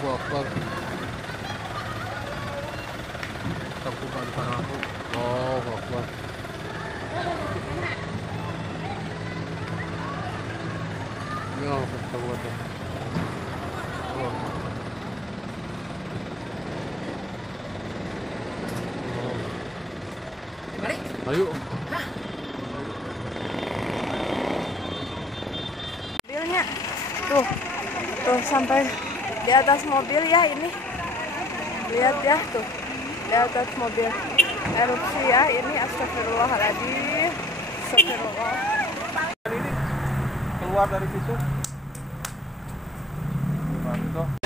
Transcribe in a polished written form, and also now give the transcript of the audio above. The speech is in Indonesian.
Allahu Akbar. Terbuka di depan aku. Allahu Akbar. Ya, terbuka. Ayo. Mobilnya tuh sampai di atas mobil ya ini. Lihat ya tuh di atas mobil erupsi ya ini. Astagfirullahaladzim. Astagfirullah. Ini keluar dari situ. Mantap.